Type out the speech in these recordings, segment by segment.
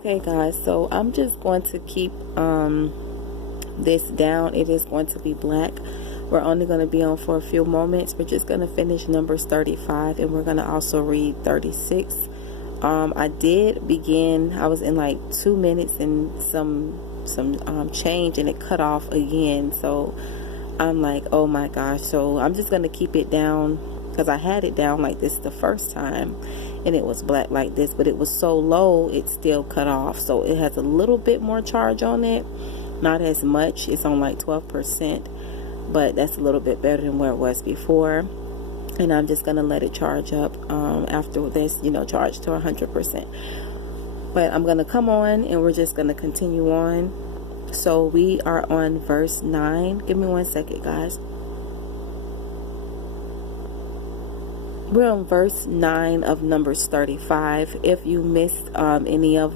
Okay, guys, so I'm just going to keep this down. It is going to be black. We're only going to be on for a few moments. We're just going to finish Numbers 35, and we're going to also read 36. I did begin, I was in like 2 minutes and some change, and it cut off again. So I'm like, oh my gosh. So I'm just going to keep it down, because I had it down like this the first time and it was black like this, but it was so low it still cut off. So it has a little bit more charge on it, not as much. It's on like 12%, but that's a little bit better than where it was before. And I'm just gonna let it charge up after this, charge to 100%. But I'm gonna come on and we're just gonna continue on. So we are on verse 9. Give me 1 second, guys. We're on verse 9 of Numbers 35. If you missed any of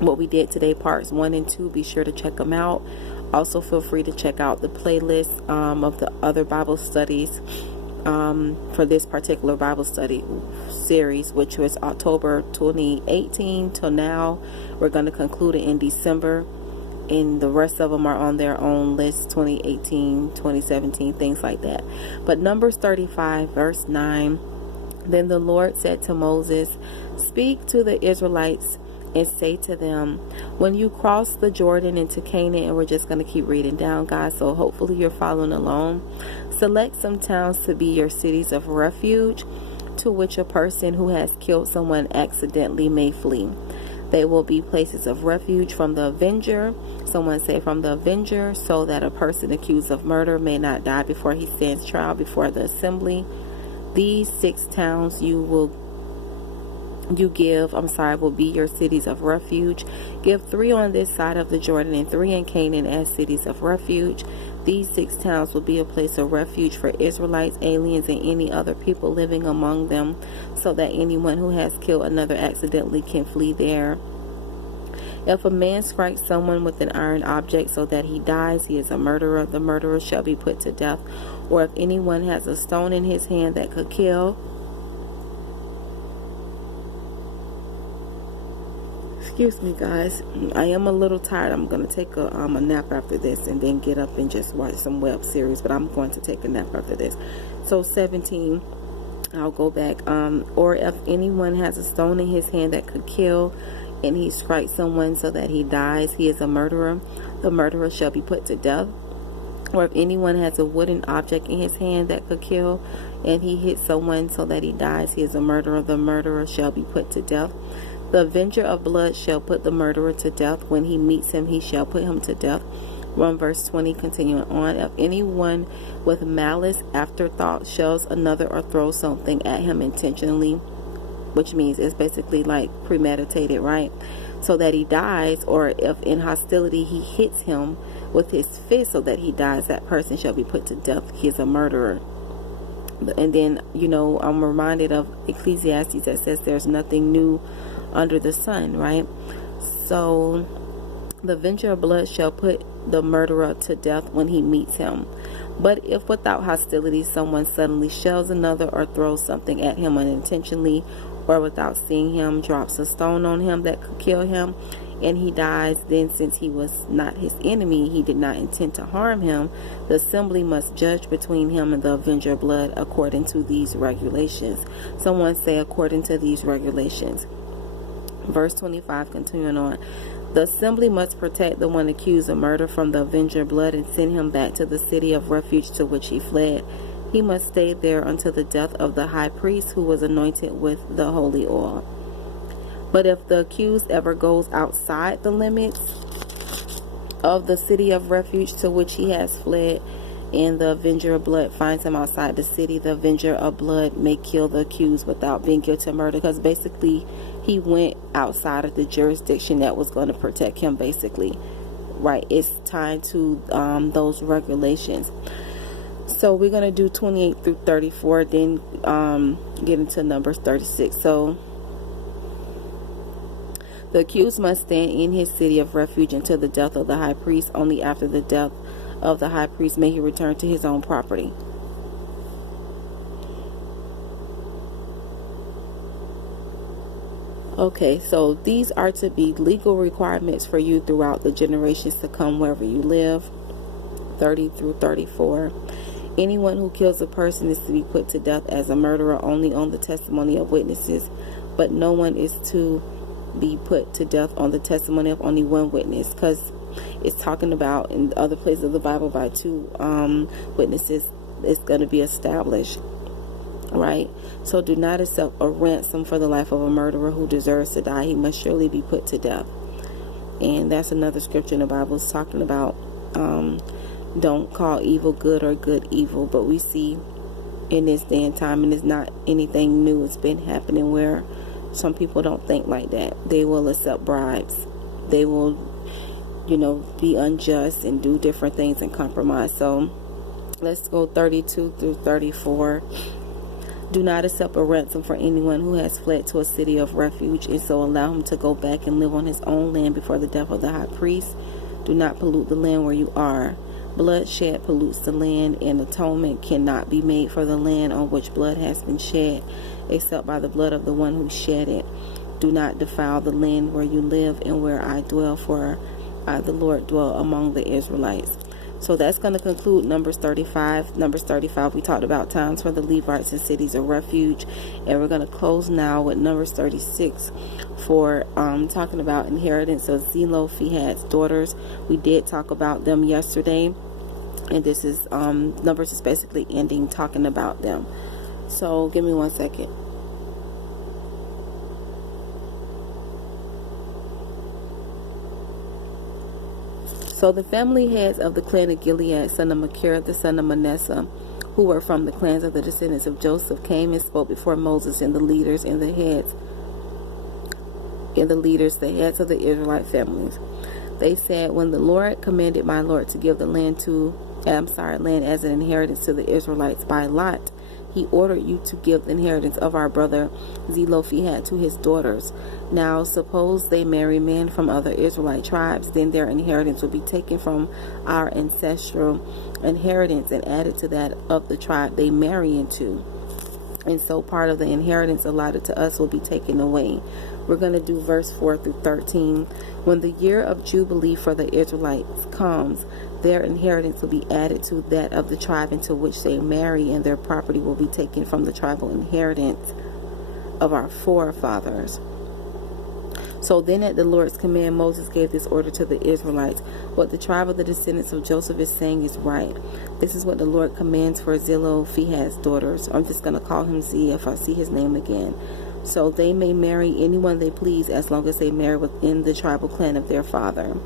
what we did today, parts 1 and 2, be sure to check them out. Also, feel free to check out the playlist of the other Bible studies for this particular Bible study series, which was October 2018 till now. We're going to conclude it in December. And the rest of them are on their own list, 2018, 2017, things like that. But Numbers 35, verse 9, then the Lord said to Moses, speak to the Israelites and say to them, when you cross the Jordan into Canaan, and we're just going to keep reading down, guys, so hopefully you're following along. Select some towns to be your cities of refuge, to which a person who has killed someone accidentally may flee. They will be places of refuge from the avenger. Someone say from the avenger, so that a person accused of murder may not die before he stands trial before the assembly. These 6 towns will be your cities of refuge. Give 3 on this side of the Jordan and 3 in Canaan as cities of refuge. These 6 towns will be a place of refuge for Israelites, aliens, and any other people living among them, so that anyone who has killed another accidentally can flee there. If a man strikes someone with an iron object so that he dies, he is a murderer. The murderer shall be put to death. Or if anyone has a stone in his hand that could kill, excuse me, guys, I am a little tired. I'm going to take a nap after this and then get up and just watch some web series, but I'm going to take a nap after this. So 17, I'll go back. Or if anyone has a stone in his hand that could kill, and he strikes someone so that he dies, he is a murderer. The murderer shall be put to death. Or if anyone has a wooden object in his hand that could kill, and he hits someone so that he dies, he is a murderer. The murderer shall be put to death. The avenger of blood shall put the murderer to death. When he meets him, he shall put him to death. 1 verse 20, continuing on. If anyone with malice afterthought shells another or throws something at him intentionally, which means it's basically like premeditated, right? So that he dies, or if in hostility he hits him with his fist so that he dies, that person shall be put to death. He is a murderer. And then, I'm reminded of Ecclesiastes that says there's nothing new under the sun, right? So the avenger of blood shall put the murderer to death when he meets him. But if without hostility someone suddenly shells another or throws something at him unintentionally, or without seeing him drops a stone on him that could kill him, and he dies, then since he was not his enemy, he did not intend to harm him, the assembly must judge between him and the avenger of blood according to these regulations. Someone say according to these regulations. Verse 25, continuing on. The assembly must protect the one accused of murder from the avenger of blood and send him back to the city of refuge to which he fled. He must stay there until the death of the high priest who was anointed with the holy oil. But if the accused ever goes outside the limits of the city of refuge to which he has fled, and the avenger of blood finds him outside the city, the avenger of blood may kill the accused without being guilty of murder, because basically he went outside of the jurisdiction that was going to protect him, basically, right? It's tied to those regulations. So we're going to do 28 through 34, then get into Numbers 36. So the accused must stand in his city of refuge until the death of the high priest. Only after the death of the high priest may he return to his own property. Okay, so these are to be legal requirements for you throughout the generations to come wherever you live. 30 through 34. Anyone who kills a person is to be put to death as a murderer only on the testimony of witnesses, but no one is to be put to death on the testimony of only one witness, because it's talking about in other places of the Bible by two witnesses it's going to be established, right? So do not accept a ransom for the life of a murderer who deserves to die. He must surely be put to death. And that's another scripture in the Bible is talking about don't call evil good or good evil. But we see in this day and time, and it's not anything new, it's been happening where some people don't think like that. They will accept bribes. They will, be unjust and do different things and compromise. So let's go 32 through 34. Do not accept a ransom for anyone who has fled to a city of refuge, and so allow him to go back and live on his own land before the death of the high priest. Do not pollute the land where you are. Bloodshed pollutes the land, and atonement cannot be made for the land on which blood has been shed, except by the blood of the one who shed it. Do not defile the land where you live and where I dwell, for I, the Lord, dwell among the Israelites. So that's going to conclude Numbers 35. Numbers 35, we talked about times for the Levites and cities of refuge. And we're going to close now with Numbers 36 for talking about inheritance of Zelophehad's daughters. We did talk about them yesterday. And this is, Numbers is basically ending talking about them. So give me 1 second. So the family heads of the clan of Gilead, son of Rakera, the son of Manasseh, who were from the clans of the descendants of Joseph, came and spoke before Moses and the leaders and the heads of the Israelite families. They said, when the Lord commanded my Lord to give the land as an inheritance to the Israelites by lot, he ordered you to give the inheritance of our brother Zelophehad to his daughters. Now suppose they marry men from other Israelite tribes, then their inheritance will be taken from our ancestral inheritance and added to that of the tribe they marry into. And so part of the inheritance allotted to us will be taken away. We're going to do verse 4 through 13. When the year of Jubilee for the Israelites comes, their inheritance will be added to that of the tribe into which they marry, and their property will be taken from the tribal inheritance of our forefathers. So then at the Lord's command, Moses gave this order to the Israelites. What the tribe of the descendants of Joseph is saying is right. This is what the Lord commands for Zelophehad's daughters. I'm just going to call him Z if I see his name again. So they may marry anyone they please as long as they marry within the tribal clan of their father.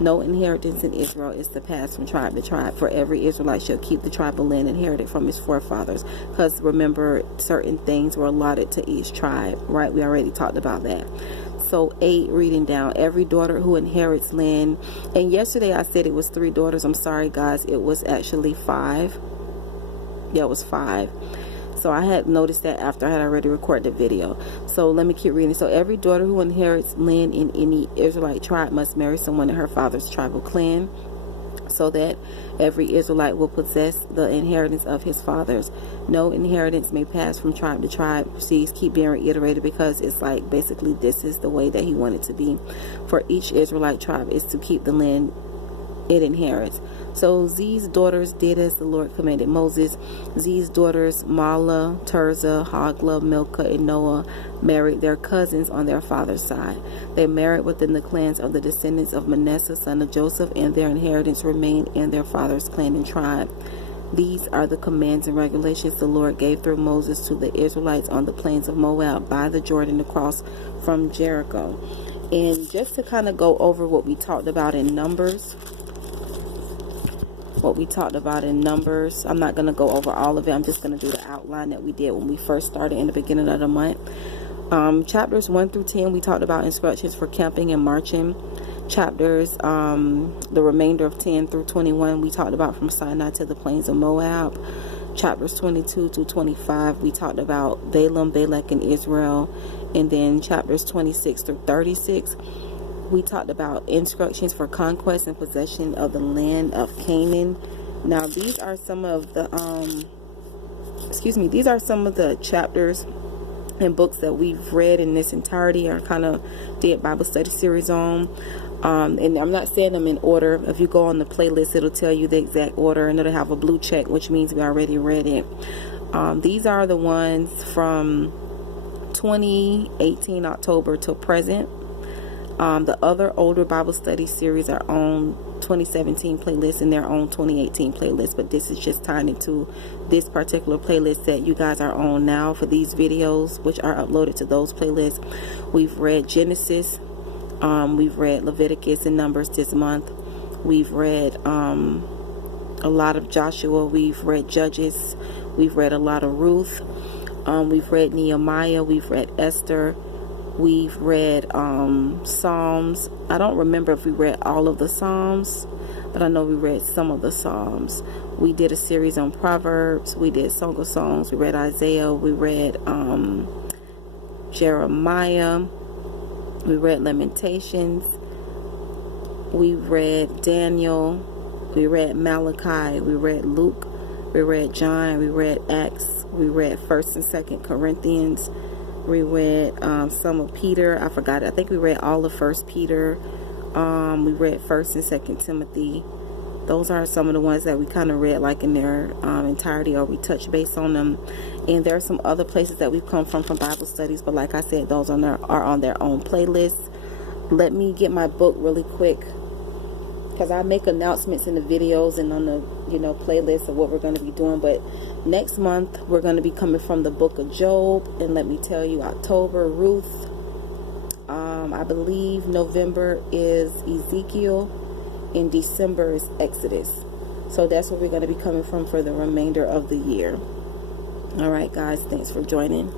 No inheritance in Israel is to pass from tribe to tribe, for every Israelite shall keep the tribal land inherited from his forefathers. Because remember, certain things were allotted to each tribe, right? We already talked about that. So 8, reading down, every daughter who inherits land, and yesterday I said it was 3 daughters. I'm sorry, guys, it was actually 5. Yeah, it was 5. So I had noticed that after I had already recorded the video. So let me keep reading. So every daughter who inherits land in any Israelite tribe must marry someone in her father's tribal clan, so that every Israelite will possess the inheritance of his fathers. No inheritance may pass from tribe to tribe. Proceeds keep being reiterated because it's like basically this is the way that he wanted to be. For each Israelite tribe is to keep the land it inherits. So Z's daughters did as the Lord commanded Moses. Z's daughters, Mahlah, Tirzah, Hoglah, Milcah, and Noah, married their cousins on their father's side. They married within the clans of the descendants of Manasseh, son of Joseph, and their inheritance remained in their father's clan and tribe. These are the commands and regulations the Lord gave through Moses to the Israelites on the plains of Moab by the Jordan across from Jericho. And just to kind of go over what we talked about in Numbers, I'm not going to go over all of it. I'm just going to do the outline that we did when we first started in the beginning of the month. Chapters 1 through 10, we talked about instructions for camping and marching. Chapters, the remainder of 10 through 21, we talked about from Sinai to the plains of Moab. Chapters 22 to 25, we talked about Balaam, Balak, and Israel. And then chapters 26 through 36, we talked about instructions for conquest and possession of the land of Canaan. Now, these are some of the, chapters and books that we've read in this entirety are kind of did Bible study series on. And I'm not saying them in order. If you go on the playlist, it'll tell you the exact order, and it'll have a blue check, which means we already read it. These are the ones from 2018 October till present. The other older Bible study series are on 2017 playlist and their own 2018 playlist, but this is just tied into this particular playlist that you guys are on now for these videos, which are uploaded to those playlists. We've read Genesis, we've read Leviticus and Numbers this month. We've read a lot of Joshua. We've read Judges. We've read a lot of Ruth. We've read Nehemiah. We've read Esther. We've read Psalms. I don't remember if we read all of the Psalms, but I know we read some of the Psalms. We did a series on Proverbs. We did Song of Songs. We read Isaiah. We read Jeremiah. We read Lamentations. We read Daniel. We read Malachi. We read Luke. We read John. We read Acts. We read 1st and 2nd Corinthians. We read some of Peter. I forgot. I think we read all of 1st Peter. We read 1st and 2nd Timothy. Those are some of the ones that we kind of read like in their entirety, or we touched base on them. And there are some other places that we've come from Bible studies, but like I said, those are on their own playlists. Let me get my book really quick, because I make announcements in the videos and on the playlist of what we're going to be doing. But next month we're going to be coming from the book of Job, and let me tell you, October Ruth, I believe November is Ezekiel, and December is Exodus. So that's where we're going to be coming from for the remainder of the year. All right, guys, thanks for joining.